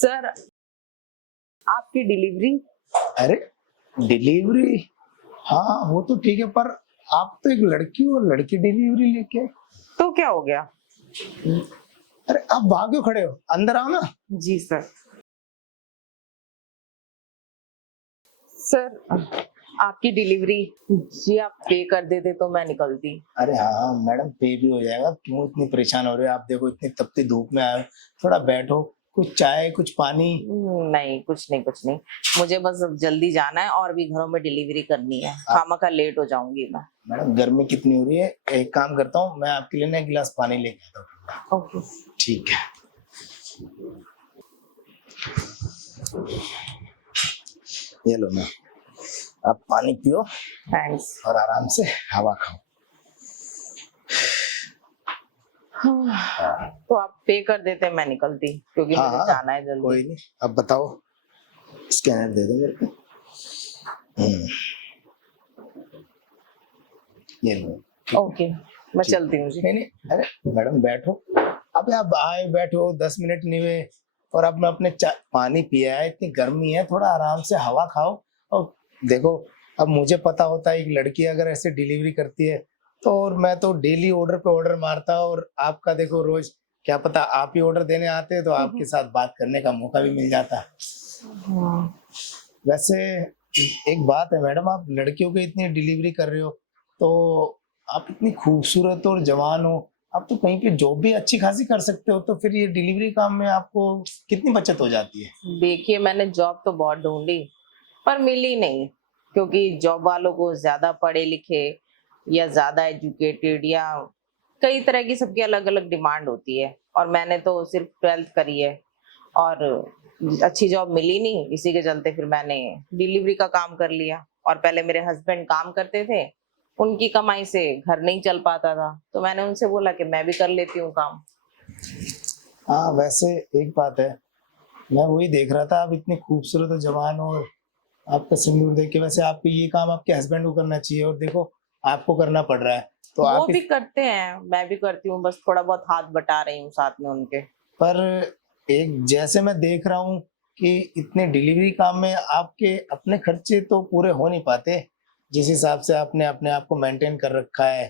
Sir, आपकी delivery. अरे delivery, हाँ वो तो ठीक है, पर आप तो एक लड़की हो, लड़की डिलीवरी लेके। तो क्या हो गया? अरे आप वहां क्यों खड़े हो, अंदर आओ ना। जी सर। सर, आपकी डिलीवरी। जी आप पे कर देते तो मैं निकलती। अरे हाँ हाँ मैडम, पे भी हो जाएगा, क्यों इतनी परेशान हो रहे हो आप? देखो इतनी तपती धूप में आए हो, थोड़ा बैठो, कुछ चाय कुछ पानी। नहीं, कुछ नहीं कुछ नहीं। मुझे बस अब जल्दी जाना है और भी घरों में डिलीवरी करनी है। खामखा लेट हो जाऊंगी मैं। मैडम गर्मी कितनी हो रही है, एक काम करता हूँ मैं आपके लिए ना एक गिलास पानी लेके आता हूँ। ओके। ठीक है, ये लो ना, आप पानी पियो थैंक्स। और आराम से हवा खाओ। तो आप पे कर देते मैं निकलती, क्योंकि हाँ मुझे हाँ जाना है जल्दी। कोई नहीं, अब बताओ, स्कैनर दे दो मेरे को। ये लो। ओके, मैं चलती हूँ जी। नहीं नहीं, अरे मैडम बैठो, अबे आप आए बैठो 10 मिनट नहीं हुए और आपने अपने पानी पिया है, इतनी गर्मी है, थोड़ा आराम से हवा खाओ। और देखो, अब मुझे पता होता है एक लड़की अगर ऐसे डिलीवरी करती है तो, और मैं तो डेली ऑर्डर पे ऑर्डर मारता, और आपका देखो रोज, क्या पता आप ही ऑर्डर देने आते तो आपके साथ बात करने का मौका भी मिल जाता। वैसे एक बात है मैडम, आप लड़कियों की इतनी डिलीवरी कर रहे हो, तो आप इतनी खूबसूरत और जवान हो, आप तो कहीं पे जॉब भी अच्छी खासी कर सकते हो, तो फिर ये डिलीवरी काम में आपको कितनी बचत हो जाती है? देखिए, मैंने जॉब तो बहुत ढूंढी पर मिली नहीं, क्योंकि जॉब वालों को ज्यादा पढ़े लिखे या ज्यादा एजुकेटेड या कई तरह की सबकी अलग अलग डिमांड होती है, और मैंने तो सिर्फ 12th करी है और अच्छी जॉब मिली नहीं। इसी के चलते फिर मैंने डिलीवरी का काम कर लिया। और पहले मेरे हस्बैंड काम करते थे, उनकी कमाई से घर नहीं चल पाता था, तो मैंने उनसे बोला कि मैं भी कर लेती हूँ काम। हाँ वैसे एक बात है, मैं वही देख रहा था, आप इतनी खूबसूरत और जवान हो, और आपका सिंदूर देख के वैसे आपको ये काम आपके हस्बैंड को करना चाहिए, और देखो आपको करना पड़ रहा है, तो वो आप भी करते हैं, मैं भी करती हूँ, बस थोड़ा बहुत हाथ बटा रही हूँ साथ में उनके। पर एक जैसे मैं देख रहा हूँ कि इतने डिलीवरी काम में आपके अपने खर्चे तो पूरे हो नहीं पाते, जिस हिसाब से आपने अपने आप को मेंटेन कर रखा है।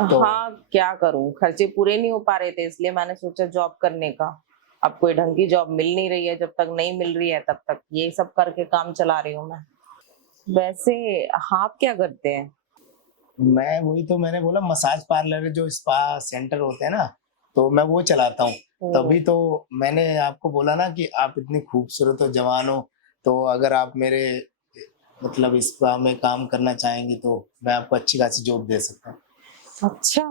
तो हाँ, क्या करूँ, खर्चे पूरे नहीं हो पा रहे थे, इसलिए मैंने सोचा जॉब करने का। अब कोई ढंग की जॉब मिल नहीं रही है, जब तक नहीं मिल रही है तब तक ये सब करके काम चला रही हूँ मैं। वैसे आप क्या करते हैं? मैं वही तो मैंने बोला, मसाज पार्लर जो स्पा सेंटर होते हैं ना, तो मैं वो चलाता हूँ। तभी तो मैंने आपको बोला ना कि आप इतनी खूबसूरत और जवान हो, तो अगर आप मेरे मतलब स्पा में काम करना चाहेंगी तो मैं आपको अच्छी खासी जॉब दे सकता हूँ। अच्छा,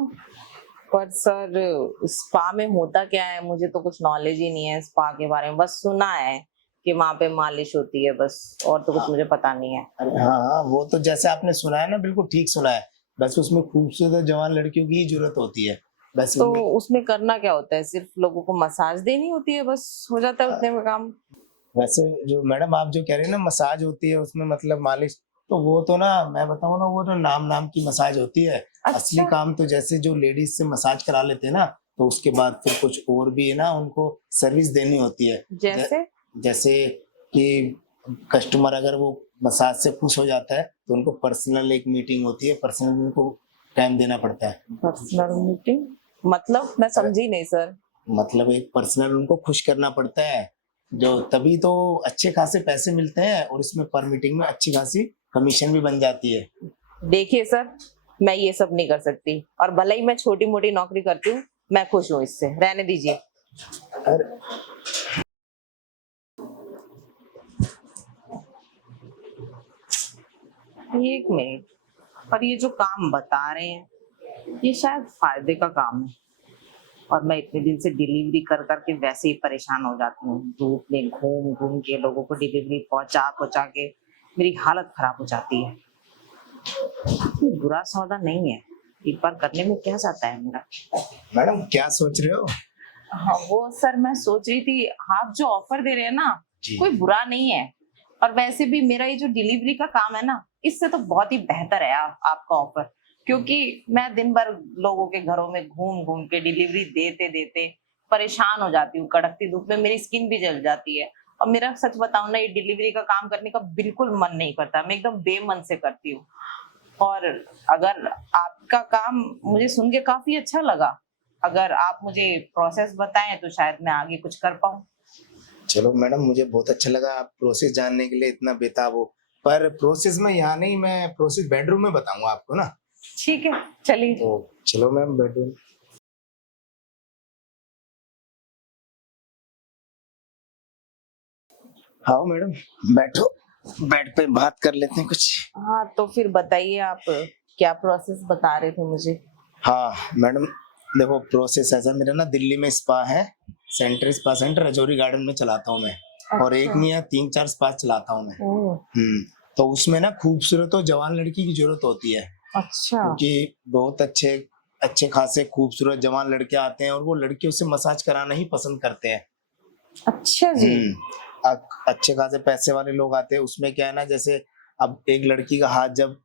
पर सर स्पा में होता क्या है? मुझे तो कुछ नॉलेज ही नहीं है स्पा के बारे में, बस सुना है कि वहां पे मालिश होती है बस, और तो कुछ मुझे पता नहीं है। अरे हाँ हाँ, वो तो जैसे आपने सुना है ना, बिल्कुल ठीक सुना है, बस उसमें खूबसूरत और जवान लड़कियों की ही जरूरत होती है, बस तो उनमें। उसमें करना क्या होता है? सिर्फ लोगों को मसाज देनी होती है, बस हो जाता है उतने में काम? वैसे जो मैडम आप जो कह रहे हैं ना मसाज होती है उसमें, मतलब मालिश, तो वो तो ना मैं बताऊँ ना, वो तो नाम नाम की मसाज होती है। असली अच्छा। काम तो जैसे जो लेडीज से मसाज करा लेते हैं ना, तो उसके बाद फिर कुछ और भी है ना, उनको सर्विस देनी होती है। जैसे? जैसे कि कस्टमर अगर वो मसाज से खुश हो जाता है तो उनको पर्सनल एक मीटिंग होती है, पर्सनल उनको टाइम देना पड़ता है। Personal meeting? मतलब मैं समझी नहीं सर। मतलब एक पर्सनल उनको खुश करना पड़ता है, जो तभी तो अच्छे खासे पैसे मिलते हैं, और इसमें पर मीटिंग में अच्छी खासी कमीशन भी बन जाती है। देखिए सर, मैं ये सब नहीं कर सकती, और भले ही मैं छोटी मोटी नौकरी करती हूँ, मैं खुश हूँ इससे, रहने दीजिए। अरे एक मिनट, पर ये जो काम बता रहे हैं ये शायद फायदे का काम है, और मैं इतने दिन से डिलीवरी कर करके वैसे ही परेशान हो जाती हूँ। धूप में घूम घूम के लोगों को डिलीवरी पहुंचा पहुंचा के मेरी हालत खराब हो जाती है। ये बुरा सौदा नहीं है, एक बार करने में क्या जाता है मेरा। मैडम क्या सोच रहे हो? हाँ वो सर, मैं सोच रही थी आप जो ऑफर दे रहे हैं ना, जी। कोई बुरा नहीं है, और वैसे भी मेरा ये जो डिलीवरी का काम है ना, इससे तो बहुत ही बेहतर है आपका ऑफर, क्योंकि मैं दिन भर लोगों के घरों में घूम घूम के डिलीवरी देते देते परेशान हो जाती हूँ, कड़कती धूप में मेरी स्किन भी जल जाती है। और मेरा सच बताऊं ना, ये डिलीवरी का काम करने का बिल्कुल मन नहीं करता, मैं एकदम बेमन से करती हूँ। और अगर आपका काम मुझे सुन के काफी अच्छा लगा, अगर आप मुझे प्रोसेस बताएं तो शायद मैं आगे कुछ कर पाऊँ। चलो मैडम, मुझे बहुत अच्छा लगा आप प्रोसेस जानने के लिए इतना बेताब हो। पर प्रोसेस में यहाँ नहीं, मैं प्रोसेस बेडरूम में बताऊंगा आपको ना। ठीक है, चलिए। तो चलो मैम बेडरूम। आओ मैडम, बैठो, बेड पे बात कर लेते हैं कुछ। हाँ, तो फिर बताइए आप क्या प्रोसेस बता रहे थे मुझे। हाँ मैडम, देखो प्रोसेस ऐसा, मेरा ना दिल्ली में स्पा है, centre spa centre Rajouri garden में चलाता हूँ मैं। और एक अच्छा। नहीं है, 3-4 स्पा चलाता हूँ मैं। ओह, तो उसमें ना खूबसूरत और जवान लड़की की जरूरत होती है, अच्छा। क्योंकि बहुत अच्छे अच्छे खासे खूबसूरत जवान लड़के आते हैं और वो लड़कियों से मसाज कराना ही पसंद करते हैं। अच्छा जी। अच्छे खासे पैसे वाले लोग आते हैं। उसमें क्या है ना, जैसे अब एक लड़की का हाथ जब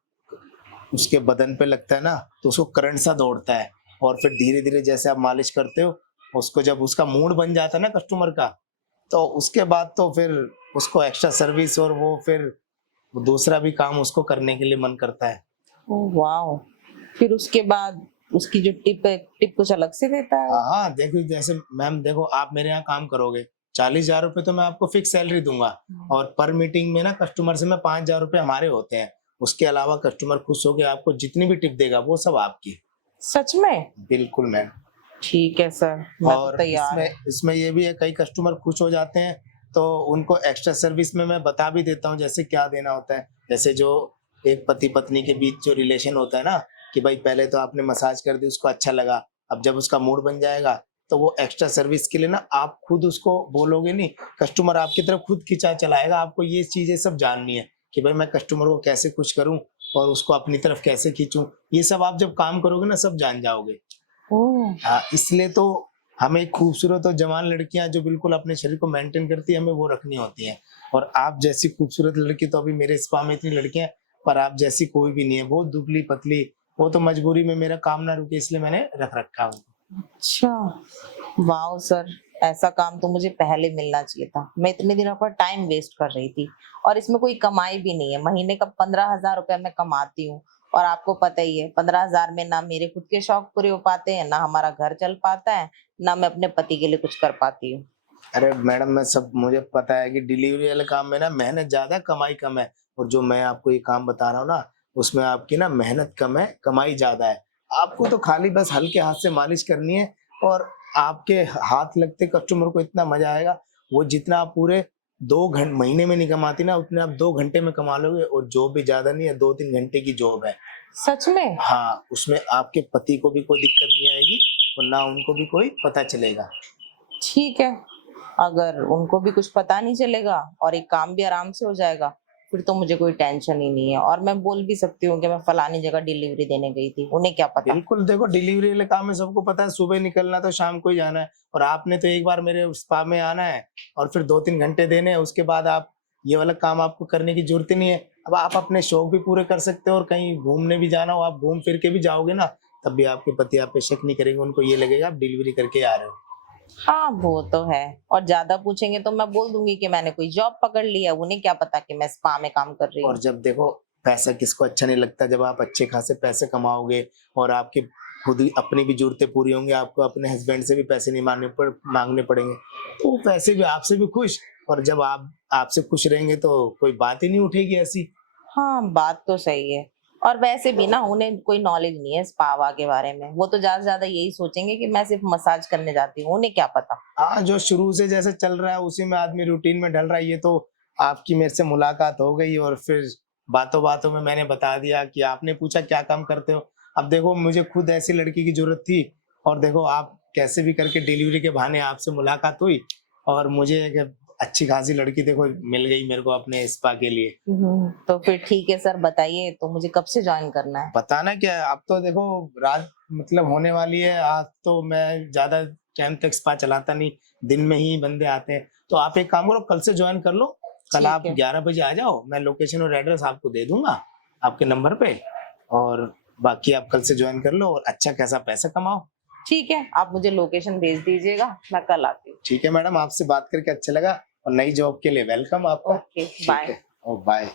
उसके बदन पे लगता है ना, तो उसको करंट सा दौड़ता है। और फिर धीरे धीरे जैसे आप मालिश करते हो, उसको जब उसका मूड बन जाता है ना कस्टमर का, तो उसके बाद तो फिर उसको एक्स्ट्रा सर्विस और वो फिर दूसरा भी काम उसको करने के लिए मन करता है। ओह वाओ, फिर उसके बाद उसकी जो टिप है, टिप कुछ अलग से देता है हाँ वो? हाँ, देखो जैसे मैम, देखो आप मेरे यहाँ काम करोगे, 40,000 रुपये तो मैं आपको फिक्स सैलरी दूंगा। और पर मीटिंग में ना कस्टमर से मैं 5,000 रुपये हमारे होते हैं। उसके अलावा कस्टमर खुश होकर आपको जितनी भी टिप देगा वो सब आपकी। सच में? बिल्कुल मैम। ठीक है सर, मैं तो और तैयार इसमें हूँ। इसमें ये भी है, कई कस्टमर खुश हो जाते हैं तो उनको एक्स्ट्रा सर्विस में मैं बता भी देता हूँ जैसे क्या देना होता है। जैसे जो एक पति पत्नी के बीच जो रिलेशन होता है ना, कि भाई पहले तो आपने मसाज कर दी, उसको अच्छा लगा, अब जब उसका मूड बन जाएगा तो वो एक्स्ट्रा सर्विस के लिए ना आप खुद उसको बोलोगे नहीं, कस्टमर आपकी तरफ खुद खिंचा चलाएगा। आपको ये चीजें सब जाननी है कि भाई मैं कस्टमर को कैसे खुश करूं और उसको अपनी तरफ कैसे खींचूं। ये सब आप जब काम करोगे ना, सब जान जाओगे। ओह, हाँ, इसलिए तो हमें खूबसूरत और जवान लड़कियां जो बिल्कुल अपने शरीर को मेंटेन करती है, हमें वो रखनी होती हैं। और आप जैसी खूबसूरत लड़की तो अभी मेरे स्पा में इतनी लड़कियां हैं, पर आप जैसी कोई भी नहीं है, बहुत दुबली पतली। वो तो मजबूरी में मेरा काम ना रुके इसलिए मैंने रख रखा है उनको। अच्छा। वाओ सर, ऐसा काम तो मुझे पहले मिलना चाहिए था। मैं इतने दिनों पर टाइम वेस्ट कर रही थी, और इसमें कोई कमाई भी नहीं है। महीने का 15,000 रुपया मैं कमाती हूँ, और आपको पता ही है 15,000 में ना मेरे खुद के शौक पूरे हो पाते हैं, ना हमारा घर चल पाता है, ना मैं अपने पति के लिए कुछ कर पाती हूँ। अरे मैडम, मैं सब मुझे पता है कि डिलीवरी वाले काम में ना मेहनत ज्यादा, कमाई कम है। और जो मैं आपको ये काम बता रहा हूँ ना, उसमें आपकी ना मेहनत कम है, कमाई ज्यादा है। आपको तो खाली बस हल्के हाथ से मालिश करनी है, और आपके हाथ लगते कस्टमर को इतना मजा आएगा। वो जितना आप पूरे 2 घंटे महीने में नहीं कमाती ना, उतने आप 2 घंटे में कमा लोगे। और जॉब भी ज्यादा नहीं है, 2-3 घंटे की जॉब है। सच में? हाँ, उसमें आपके पति को भी कोई दिक्कत नहीं आएगी और ना उनको भी कोई पता चलेगा। ठीक है, अगर उनको भी कुछ पता नहीं चलेगा और एक काम भी आराम से हो जाएगा, फिर तो मुझे कोई टेंशन ही नहीं है। और मैं बोल भी सकती हूँ कि मैं फलानी जगह डिलीवरी देने गई थी, उन्हें क्या पता। बिल्कुल, देखो डिलीवरी वाले काम में सबको पता है, सुबह निकलना तो शाम को ही जाना है। और आपने तो एक बार मेरे स्पा में आना है और फिर 2-3 घंटे देने हैं, उसके बाद आप ये वाला काम आपको करने की जरूरत ही नहीं है। अब आप अपने शौक भी पूरे कर सकते हो, और कहीं घूमने भी जाना हो, आप घूम फिर के भी जाओगे ना, तब भी आपके पति आप पे शक नहीं करेंगे। उनको ये लगेगा आप डिलीवरी करके आ रहे हो। हाँ, वो तो है। और ज्यादा पूछेंगे तो मैं बोल दूंगी कि मैंने कोई जॉब पकड़ ली है, उन्हें क्या पता कि मैं स्पा में काम कर रही और हूँ। जब देखो, पैसा किसको अच्छा नहीं लगता, जब आप अच्छे खासे पैसे कमाओगे और आपकी खुद ही अपनी भी जरूरतें पूरी होंगी, आपको अपने हस्बैंड से भी पैसे नहीं मांगने पड़ेंगे, तो वो पैसे भी आपसे भी खुश। और जब आप आपसे खुश रहेंगे तो कोई बात ही नहीं उठेगी ऐसी। हाँ, बात तो सही है। और वैसे भी ना उन्हें कोई नॉलेज नहीं है स्पा के बारे में, वो तो ज्यादा से ज्यादा यही सोचेंगे कि मैं सिर्फ मसाज करने जाती हूँ, उन्हें क्या पता। हाँ, जो शुरू से जैसे चल रहा है उसी में आदमी रूटीन में ढल रहा है। ये तो आपकी मेरे से मुलाकात हो गई और फिर बातों बातों में मैंने बता दिया कि आपने पूछा क्या काम करते हो। अब देखो, मुझे खुद ऐसी लड़की की जरूरत थी, और देखो आप कैसे भी करके डिलीवरी के बहाने आपसे मुलाकात हुई, और मुझे एक अच्छी खासी लड़की देखो मिल गई मेरे को अपने स्पा के लिए। तो फिर ठीक है सर, बताइए तो मुझे कब से ज्वाइन करना है। बताना क्या है, अब तो देखो रात मतलब होने वाली है। आज तो मैं ज्यादा टाइम तक स्पा चलाता नहीं, दिन में ही बंदे आते हैं। तो आप एक काम करो, कल से ज्वाइन कर लो। कल ठीक आप है। 11 बजे आ जाओ, मैं लोकेशन और एड्रेस आपको दे दूंगा आपके नंबर पे। और बाकी आप कल से ज्वाइन कर लो और अच्छा खासा पैसा कमाओ। ठीक है, आप मुझे लोकेशन भेज दीजिएगा, मैं कल आती हूँ। ठीक है मैडम, आपसे बात करके अच्छा लगा और नई जॉब के लिए वेलकम आपका। ओके, ठीक बाय। है, ओ बाय।